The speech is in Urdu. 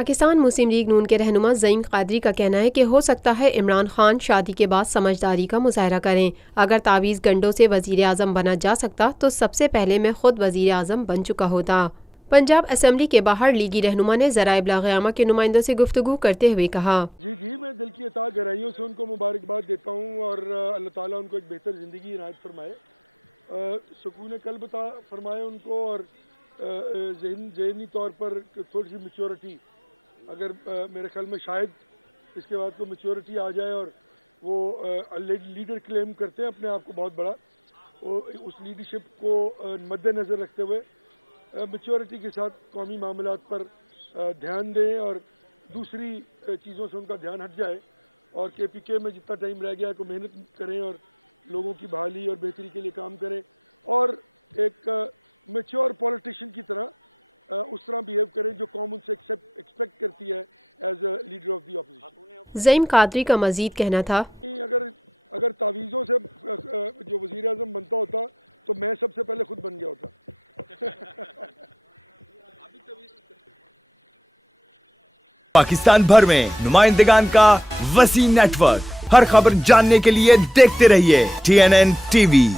پاکستان مسلم لیگ نون کے رہنما زعیم قادری کا کہنا ہے کہ ہو سکتا ہے عمران خان شادی کے بعد سمجھداری کا مظاہرہ کریں۔ اگر تعویذ گنڈوں سے وزیر اعظم بنا جا سکتا تو سب سے پہلے میں خود وزیر اعظم بن چکا ہوتا۔ پنجاب اسمبلی کے باہر لیگی رہنما نے ذرائع ابلاغ عامہ کے نمائندوں سے گفتگو کرتے ہوئے کہا، جی میں دل کی عطا گہرائیوں سے ان کو مبارکباد دیتا ہوں اور اللہ تعالیٰ ان کو ایک بہتر زندگی عنایت فرمائے، سکون قلب عطا فرمائے ان کو، اور ذہنی طور پر تھوڑی سی میچورٹی، اگر میرے خیال میں شاید اس کے بعد کو میچورٹی آ جائے اور وہ لیڈر کلیم کرتے ہیں اپنے آپ کو بہت بڑا، اس لیڈرشپ کو مد نظر رکھتے ہوئے میچورٹی کے ساتھ قومی معاملات پر دھیان دیں اور دوسری چیزوں سے ان کا دھیان ہٹ جائے، اور کے پی کے میں جتنا ٹائم رہ گیا کو محنت کریں اور لوگوں کی بحالی اور بہتری کے لیے کام کریں، اور ایک میچور پولیٹیشین کی طرح اس طرح بیہیو کریں جو قوم ان سے ایکسپیکٹ کرتی ہے as a leader of the opposition. Zaeem Qadri کا مزید کہنا تھا، اگر تعویذوں سے جو وزیر اعظم بنتا ہوتا تو میں سب سے پہلے خود بن گیا ہوتا۔ پاکستان بھر میں نمائندگان کا وسیع نیٹ ورک، ہر خبر جاننے کے لیے دیکھتے رہیے TNN TV۔